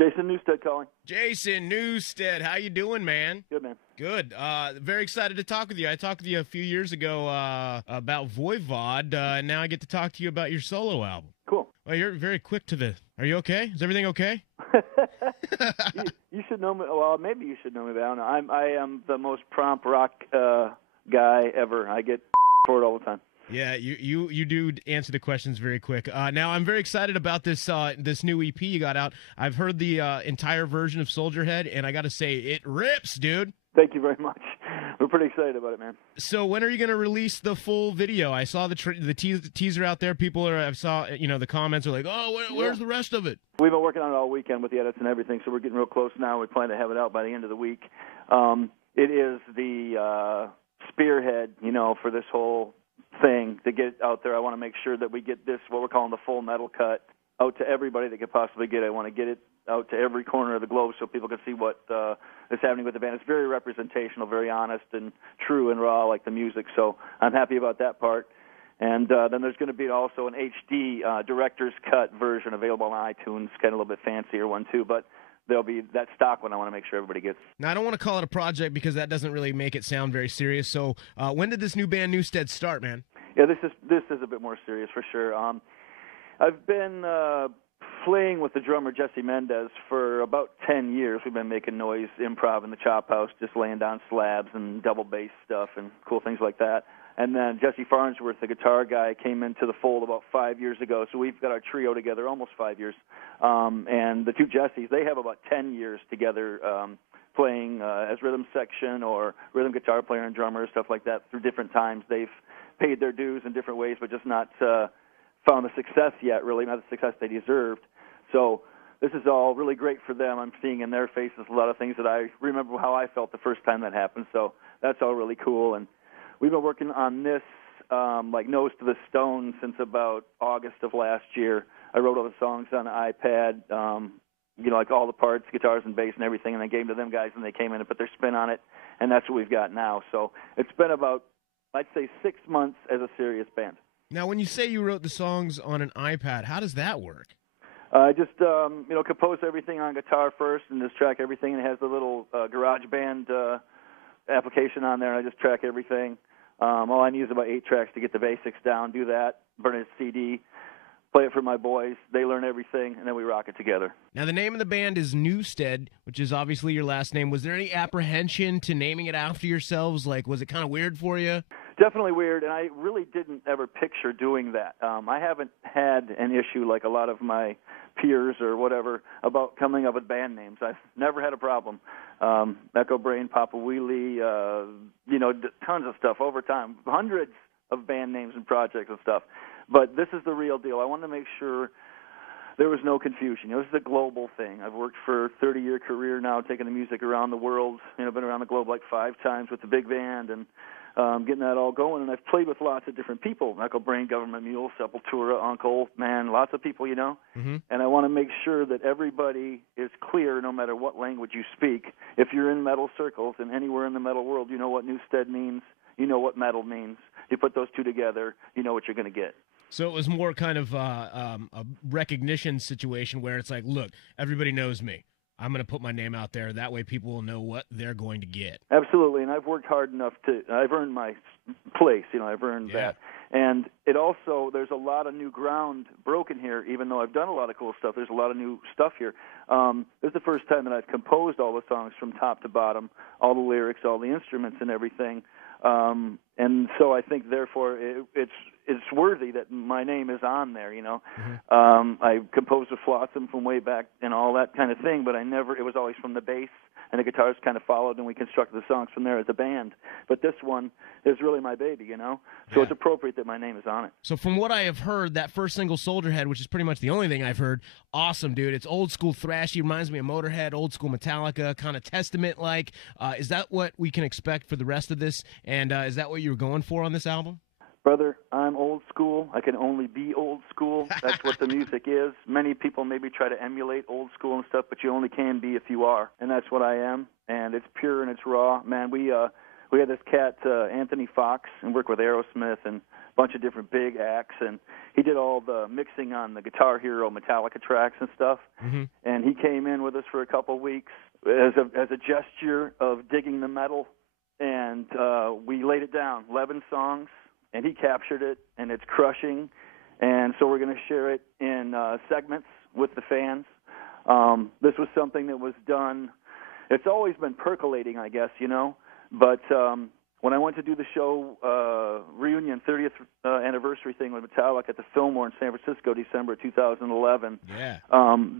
Jason Newsted calling. Jason Newsted, how you doing, man? Good, man. Good. Very excited to talk with you. I talked with you a few years ago about Voivod, and now I get to talk to you about your solo album. Cool. Well, you're very quick to the... Are you okay? Is everything okay? you should know me. Well, maybe you should know me, but I don't know. I am the most prompt rock guy ever. I get for it all the time. Yeah, you do answer the questions very quick. Now, I'm very excited about this new EP you got out. I've heard the entire version of Soldier Head, and I got to say, it rips, dude. Thank you very much. We're pretty excited about it, man. So when are you going to release the full video? I saw the teaser out there. I saw, the comments are like, oh, where's the rest of it? We've been working on it all weekend with the edits and everything, so we're getting real close now. We plan to have it out by the end of the week. It is the spearhead, for this whole thing to get out there. I want to make sure that we get this, what we're calling the full metal cut, out to everybody that could possibly get it. I want to get it out to every corner of the globe so people can see what is happening with the band. It's very representational, very honest and true and raw, like the music. So I'm happy about that part. And then there's going to be also an HD director's cut version available on iTunes, kind of a little bit fancier one too, but there'll be that stock one I want to make sure everybody gets. Now, I don't want to call it a project because that doesn't really make it sound very serious. So when did this new band Newsted start, man? Yeah, this is a bit more serious for sure. I've been playing with the drummer Jesse Mendez for about 10 years. We've been making noise, improv in the chop house, just laying down slabs and double bass stuff and cool things like that. And then Jesse Farnsworth, the guitar guy, came into the fold about 5 years ago. So we've got our trio together almost 5 years. And the two Jessies, they have about 10 years together playing as rhythm section or rhythm guitar player and drummer, stuff like that through different times. They've paid their dues in different ways, but just not found the success yet, really, not the success they deserved. So this is all really great for them. I'm seeing in their faces a lot of things that I remember how I felt the first time that happened. So that's all really cool. And we've been working on this like nose to the stone since about August of last year. I wrote all the songs on an iPad, like all the parts, guitars and bass and everything, and I gave them to them guys, and they came in and put their spin on it, and that's what we've got now. So it's been about, I'd say, 6 months as a serious band. Now, when you say you wrote the songs on an iPad, how does that work? I just, compose everything on guitar first and just track everything, and it has the little GarageBand application on there, and I just track everything. All I need is about 8 tracks to get the basics down, do that, burn it as CD, play it for my boys. They learn everything, and then we rock it together. Now, the name of the band is Newsted, which is obviously your last name. Was there any apprehension to naming it after yourselves? Like, was it kind of weird for you? Definitely weird, and I really didn't ever picture doing that. I haven't had an issue like a lot of my peers or whatever about coming up with band names. I've never had a problem. Echo Brain, Papa Wheelie, tons of stuff over time, hundreds of band names and projects and stuff. But this is the real deal. I wanted to make sure there was no confusion. This is a global thing. I've worked for a 30-year career now, taking the music around the world. Been around the globe like 5 times with the big band and getting that all going. And I've played with lots of different people: Echo Brain, Government Mule, Sepultura, Uncle, man, lots of people, Mm-hmm. And I want to make sure that everybody is clear, no matter what language you speak. If you're in metal circles and anywhere in the metal world, you know what Newsted means. You know what metal means. You put those two together, you know what you're going to get. So it was more kind of a recognition situation where it's like, look, everybody knows me. I'm going to put my name out there. That way people will know what they're going to get. Absolutely, and I've worked hard enough I've earned my place, I've earned that. And it also, there's a lot of new ground broken here, even though I've done a lot of cool stuff. There's a lot of new stuff here. This is the first time that I've composed all the songs from top to bottom, all the lyrics, all the instruments and everything. And so I think, therefore, it's worthy that my name is on there, Mm-hmm. I composed with Flotsam from way back and all that kind of thing, but it was always from the bass, and the guitars kind of followed, and we constructed the songs from there as a band. But this one is really my baby, So It's appropriate that my name is on it. So from what I have heard, that first single, Soldier Head, which is pretty much the only thing I've heard, awesome, dude. It's old school thrashy, reminds me of Motorhead, old school Metallica, kind of Testament-like. Is that what we can expect for the rest of this? And is that what you were going for on this album? Brother, I'm old school. I can only be old school. That's what the music is. Many people maybe try to emulate old school and stuff, but you only can be if you are. And that's what I am. And it's pure and it's raw. Man, we we had this cat, Anthony Fox, and worked with Aerosmith and a bunch of different big acts, and he did all the mixing on the Guitar Hero Metallica tracks and stuff. Mm-hmm. And he came in with us for a couple of weeks as a gesture of digging the metal, and we laid it down, 11 songs, and he captured it, and it's crushing. And so we're going to share it in segments with the fans. This was something that was done. It's always been percolating, I guess, you know. But when I went to do the show reunion 30th anniversary thing with Metallica at the Fillmore in San Francisco, December 2011,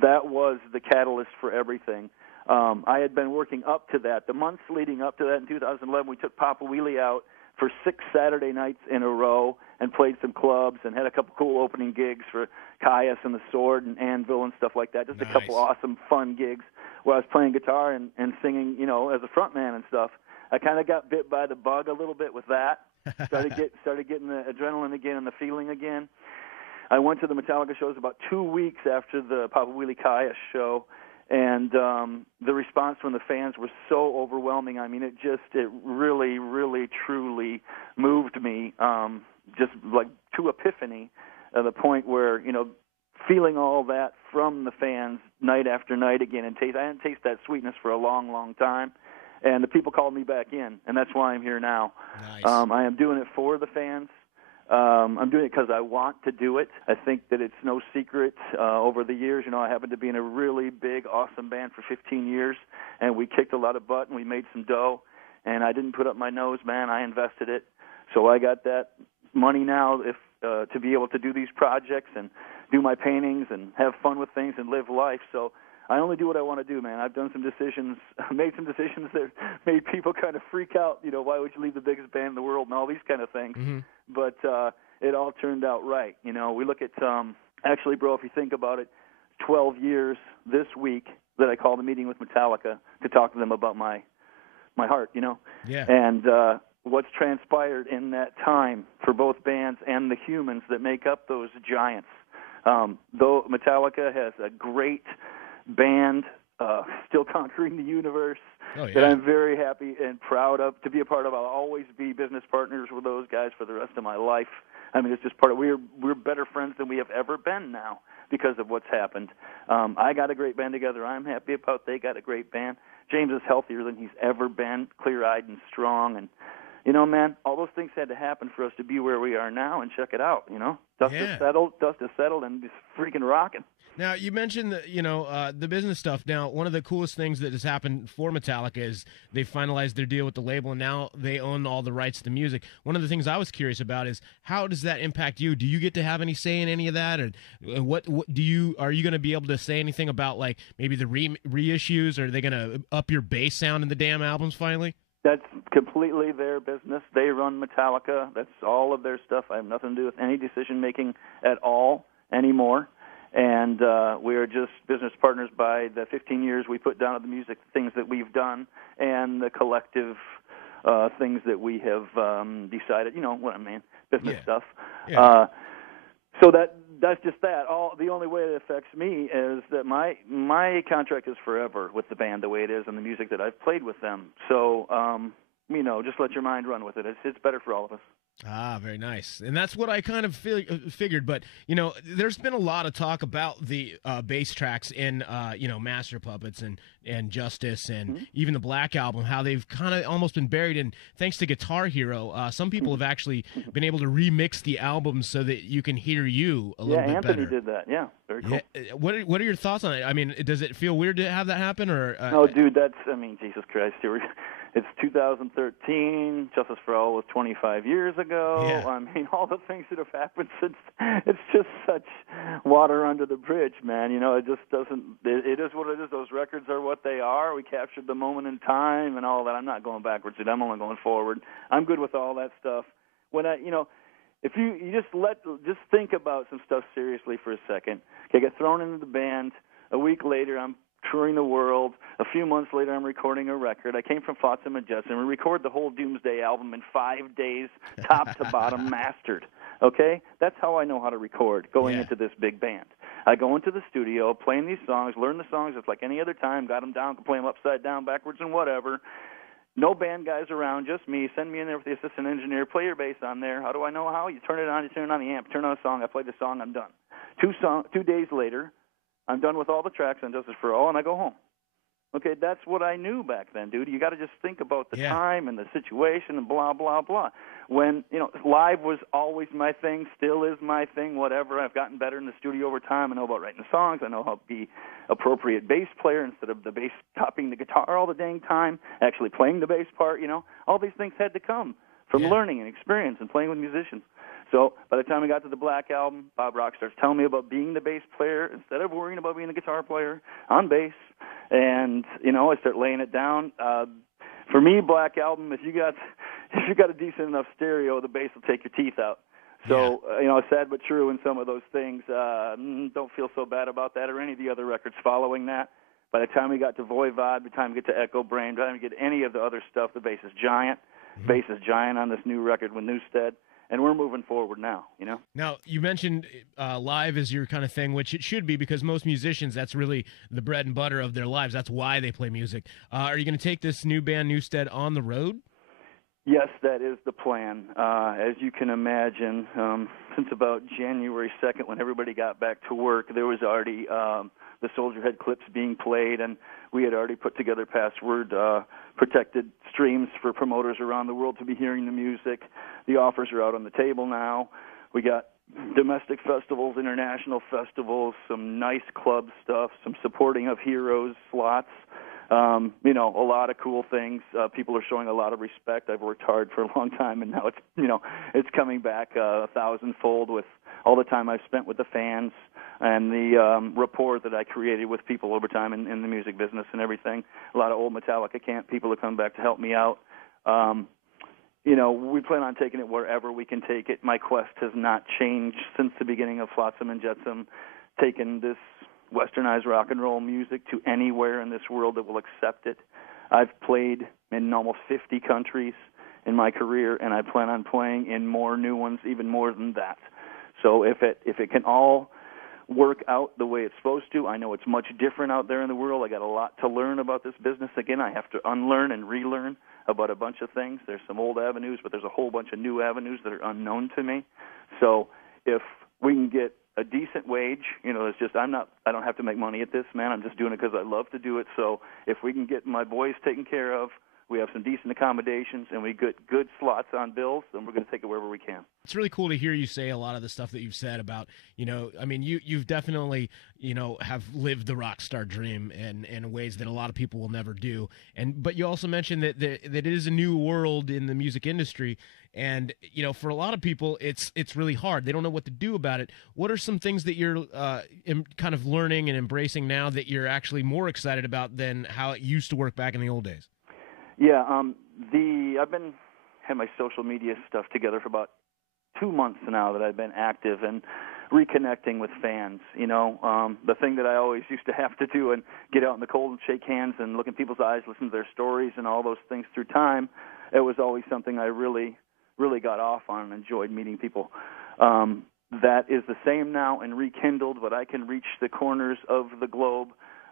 that was the catalyst for everything. I had been working up to that. The months leading up to that in 2011, we took Papa Wheelie out for 6 Saturday nights in a row and played some clubs and had a couple cool opening gigs for Caius and the Sword and Anvil and stuff like that. Just a couple awesome, fun gigs where I was playing guitar and singing, you know, as a front man and stuff. I kind of got bit by the bug a little bit with that. Started getting the adrenaline again and the feeling again. I went to the Metallica shows about 2 weeks after the Papa Wheelie Caius show, and the response from the fans was so overwhelming. I mean, it really, really, truly moved me, just like to epiphany, at the point where, you know, feeling all that from the fans night after night again, and I hadn't tasted that sweetness for a long, long time. And the people called me back in, and that's why I'm here now. Nice. I am doing it for the fans. I'm doing it because I want to do it. I think that it's no secret over the years. You know, I happened to be in a really big, awesome band for 15 years, and we kicked a lot of butt, and we made some dough. And I didn't put up my nose, man. I invested it. So I got that money now to be able to do these projects and do my paintings and have fun with things and live life. So I only do what I want to do, man. I've done some decisions, made some decisions that made people kind of freak out. You know, why would you leave the biggest band in the world and all these kind of things? Mm-hmm. But it all turned out right. You know, we look at, actually, bro, if you think about it, 12 years this week that I called a meeting with Metallica to talk to them about my heart, you know? Yeah. And what's transpired in that time for both bands and the humans that make up those giants. Though Metallica has a great band still conquering the universe that I'm very happy and proud of to be a part of. I'll always be business partners with those guys for the rest of my life. I mean, it's just part of we're better friends than we have ever been now because of what's happened. I got a great band together. I'm happy about they got a great band. James is healthier than he's ever been, clear-eyed and strong. And, you know, man, all those things had to happen for us to be where we are now, and check it out, you know. Dust is settled, and just freaking rocking. Now, you mentioned the business stuff. Now, one of the coolest things that has happened for Metallica is they finalized their deal with the label, and now they own all the rights to the music. One of the things I was curious about is how does that impact you? Do you get to have any say in any of that, or what are you going to be able to say anything about, like, maybe the reissues? Or are they going to up your bass sound in the damn albums finally? That's completely their business. They run Metallica. That's all of their stuff. I have nothing to do with any decision-making at all anymore. And we are just business partners by the 15 years we put down of the music, things that we've done, and the collective things that we have decided. You know what I mean? Business stuff. Yeah. So that's just that. The only way it affects me is that my contract is forever with the band the way it is and the music that I've played with them. So, you know, just let your mind run with it. It's better for all of us. Ah, very nice. And that's what I kind of figured. But, you know, there's been a lot of talk about the bass tracks in, you know, Master Puppets and Justice and even the Black Album, how they've kind of almost been buried. And thanks to Guitar Hero, some people have actually been able to remix the albums so that you can hear you a little bit better. Yeah, Anthony did that. Yeah, very cool. Yeah. What are your thoughts on it? I mean, does it feel weird to have that happen? Or no, dude, Jesus Christ. It's 2013. Justice for All was 25 years ago. Yeah. I mean, all the things that have happened since, it's just such water under the bridge, man. You know, it just doesn't, it is what it is. Those records are what they are. We captured the moment in time and all that. I'm not going backwards, dude. I'm only going forward. I'm good with all that stuff. When if you just think about some stuff seriously for a second. Okay, I get thrown into the band. A week later, I'm touring the world. A few months later, I'm recording a record. I came from Flotsam and Jetsam. We recorded the whole Doomsday album in 5 days, top to bottom, mastered. Okay? That's how I know how to record, going into this big band. I go into the studio, playing these songs, learn the songs just like any other time, got them down, can play them upside down, backwards, and whatever. no band guys around, just me. Send me in there with the assistant engineer. Play your bass on there. How do I know how? You turn it on. You turn it on the amp. Turn on a song. I play the song. I'm done. 2 days later, I'm done with all the tracks on Justice for All, and I go home. Okay, that's what I knew back then, dude. You got to just think about the time and the situation and blah, blah, blah. When, live was always my thing, still is my thing, whatever. I've gotten better in the studio over time. I know about writing songs. I know how to be appropriate bass player instead of the bass topping the guitar all the dang time, actually playing the bass part, All these things had to come from learning and experience and playing with musicians. So by the time we got to the Black Album, Bob Rock starts telling me about being the bass player instead of worrying about being the guitar player on bass. And, I start laying it down. For me, Black Album, if you got a decent enough stereo, the bass will take your teeth out. So, sad but true in some of those things. Don't feel so bad about that or any of the other records following that. By the time we got to Voivod, by the time we get to Echo Brain, by the time we get any of the other stuff, the bass is giant. Bass is giant on this new record with Newsted. And we're moving forward now, Now, you mentioned live is your kind of thing, which it should be because most musicians, that's really the bread and butter of their lives. That's why they play music. Are you going to take this new band, Newsted, on the road? Yes, that is the plan. As you can imagine, since about January 2nd, when everybody got back to work, there was already the Soldier Head clips being played, and we had already put together password-protected streams for promoters around the world to be hearing the music. The offers are out on the table now. We got domestic festivals, international festivals, some nice club stuff, some supporting of heroes slots. A lot of cool things. People are showing a lot of respect. I've worked hard for a long time, and now it's coming back 1,000-fold with all the time I've spent with the fans and the rapport that I created with people over time in the music business and everything. A lot of old Metallica camp people have come back to help me out. We plan on taking it wherever we can take it. My quest has not changed since the beginning of Flotsam and Jetsam, taking this westernized rock and roll music to anywhere in this world that will accept it. I've played in almost 50 countries in my career, and I plan on playing in more new ones, even more than that. So if it can all work out the way it's supposed to, I know it's much different out there in the world. I got a lot to learn about this business. Again, I have to unlearn and relearn about a bunch of things. There's some old avenues, but there's a whole bunch of new avenues that are unknown to me. So if we can get a decent wage, it's just I don't have to make money at this, man. I'm just doing it because I love to do it. So if we can get my boys taken care of, we have some decent accommodations, and we get good slots on bills, then we're going to take it wherever we can. It's really cool to hear you say a lot of the stuff that you've said about, you've definitely, have lived the rock star dream in ways that a lot of people will never do. But you also mentioned that it is a new world in the music industry. And, for a lot of people, it's really hard. They don't know what to do about it. What are some things that you're kind of learning and embracing now that you're actually more excited about than how it used to work back in the old days? Yeah, I've been had my social media stuff together for about 2 months now that I've been active and reconnecting with fans. The thing that I always used to have to do and get out in the cold and shake hands and look in people's eyes, listen to their stories and all those things through time, it was always something I really got off on and enjoyed meeting people. That is the same now and rekindled, but I can reach the corners of the globe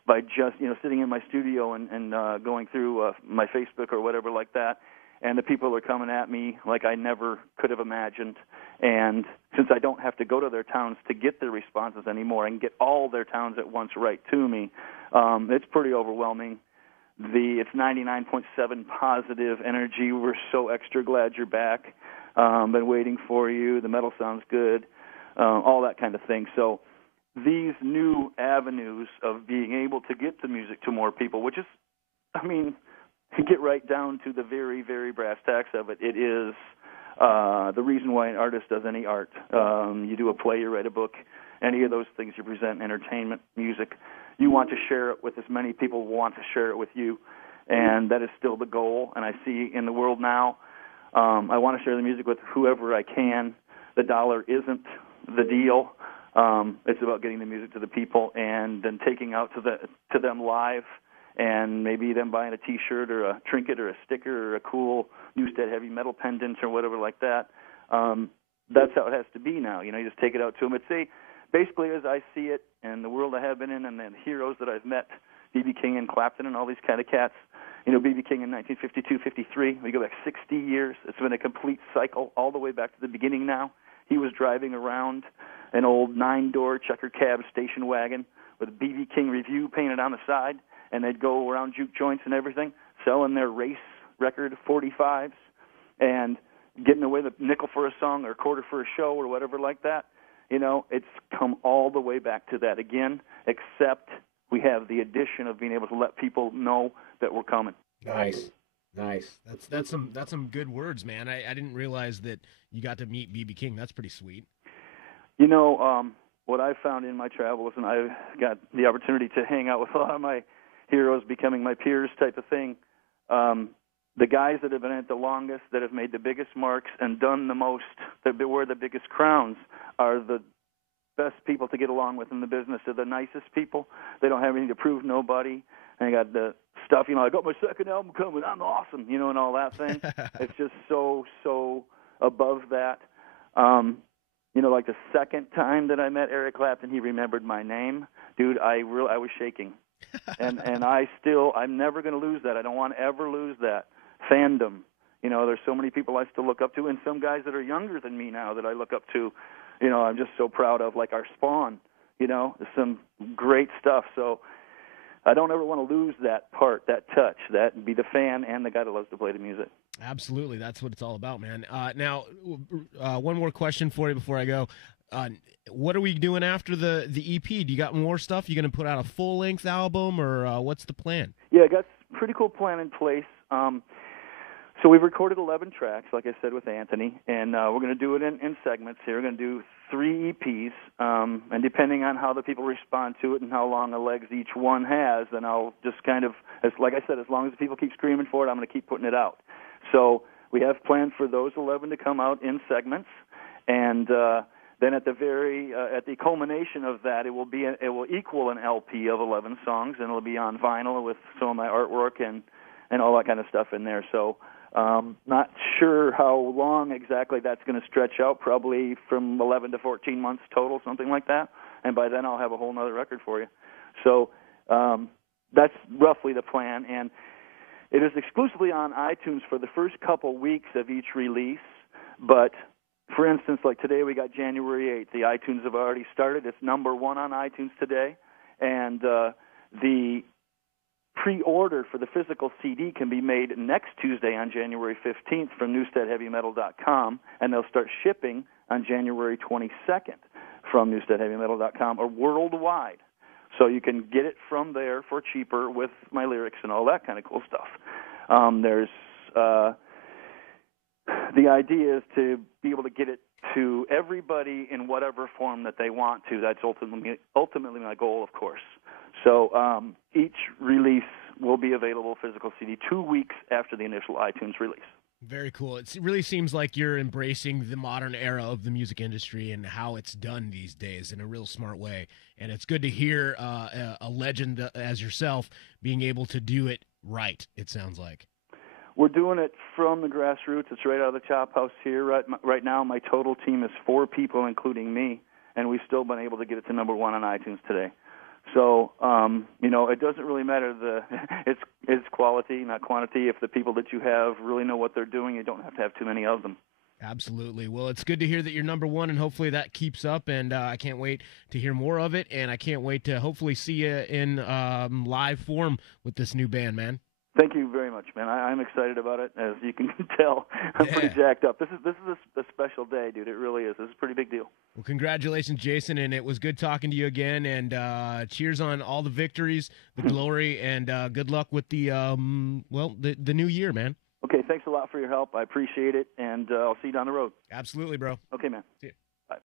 by just, sitting in my studio and going through my Facebook or whatever like that, and the people are coming at me like I never could have imagined. And since I don't have to go to their towns to get their responses anymore, I can get all their towns at once right to me. It's pretty overwhelming. It's 99.7 positive energy. We're so extra glad you're back. Been waiting for you. The metal sounds good. All that kind of thing. So these new avenues of being able to get the music to more people, which is, get right down to the very, very brass tacks of it. It is the reason why an artist does any art. You do a play, you write a book, any of those things you present, entertainment, music. You want to share it with as many people want to share it with you, and that is still the goal. And I see in the world now, I want to share the music with whoever I can. The dollar isn't the deal. It's about getting the music to the people and then taking out to them live, and maybe them buying a T-shirt or a trinket or a sticker or a cool Newsted heavy metal pendant or whatever like that. That's how it has to be now. You just take it out to them. It's basically as I see it, and the world I have been in, and the heroes that I've met, B.B. King and Clapton and all these kind of cats. B.B. King in 1952, 53. We go back 60 years. It's been a complete cycle all the way back to the beginning now. He was driving around an old 9-door checker cab station wagon with a B.B. King Review painted on the side, and they'd go around juke joints and everything, selling their race record 45s and getting away with a nickel for a song or a quarter for a show or whatever like that. It's come all the way back to that again, except we have the addition of being able to let people know that we're coming. Nice. That's some good words, man. I didn't realize that you got to meet B.B. King. That's pretty sweet. What I found in my travels, and I got the opportunity to hang out with a lot of my heroes, becoming my peers type of thing. The guys that have been at it the longest, that have made the biggest marks and done the most, that wear the biggest crowns, are the best people to get along with in the business. They're the nicest people. They don't have anything to prove nobody. And they got the stuff, I got my second album coming, I'm awesome, and all that thing. It's just so above that. Like the second time that I met Eric Clapton, he remembered my name. Dude, I was shaking. and I'm never going to lose that. I don't want to ever lose that fandom. There's so many people I still look up to, and some guys that are younger than me now that I look up to, I'm just so proud of, like our Spawn, some great stuff. So I don't ever want to lose that part, that touch, that be the fan and the guy that loves to play the music. Absolutely. That's what it's all about, man. Now, one more question for you before I go. What are we doing after the EP? Do you got more stuff? You going to put out a full-length album, or what's the plan? Yeah, I got a pretty cool plan in place. So we've recorded 11 tracks, like I said, with Anthony, and we're going to do it in segments here. We're going to do 3 EPs, and depending on how the people respond to it and how long the legs each one has, then I'll just kind of, like I said, as long as the people keep screaming for it, I'm going to keep putting it out. So we have planned for those 11 to come out in segments, and then at the culmination of that, it will equal an LP of 11 songs, and it'll be on vinyl with some of my artwork and all that kind of stuff in there. So not sure how long exactly that's going to stretch out, probably from 11 to 14 months total, something like that. And by then I'll have a whole nother record for you. So that's roughly the plan. And it is exclusively on iTunes for the first couple weeks of each release. But, for instance, like today we got January 8th. The iTunes have already started. It's number 1 on iTunes today. And the pre-order for the physical CD can be made next Tuesday on January 15th from newstedheavymetal.com, and they'll start shipping on January 22nd from newstedheavymetal.com, or worldwide. So you can get it from there for cheaper with my lyrics and all that kind of cool stuff. The idea is to be able to get it to everybody in whatever form that they want to. That's ultimately my goal, of course. So each release will be available, physical CD, 2 weeks after the initial iTunes release. Very cool. It really seems like you're embracing the modern era of the music industry and how it's done these days in a real smart way. And it's good to hear a legend as yourself being able to do it right, it sounds like. We're doing it from the grassroots. It's right out of the chop house here. Right now, my total team is 4 people, including me, and we've still been able to get it to number 1 on iTunes today. So, it doesn't really matter it's quality, not quantity. If the people that you have really know what they're doing, you don't have to have too many of them. Absolutely. Well, it's good to hear that you're number 1, and hopefully that keeps up, and I can't wait to hear more of it, and I can't wait to hopefully see you in live form with this new band, man. Thank you very much, man. I'm excited about it. As you can tell, I'm pretty jacked up. This is a special day, dude. It really is. This is a pretty big deal. Well, congratulations, Jason, and it was good talking to you again. And cheers on all the victories, the glory, and good luck with the new year, man. Okay, thanks a lot for your help. I appreciate it, and I'll see you down the road. Absolutely, bro. Okay, man. See you.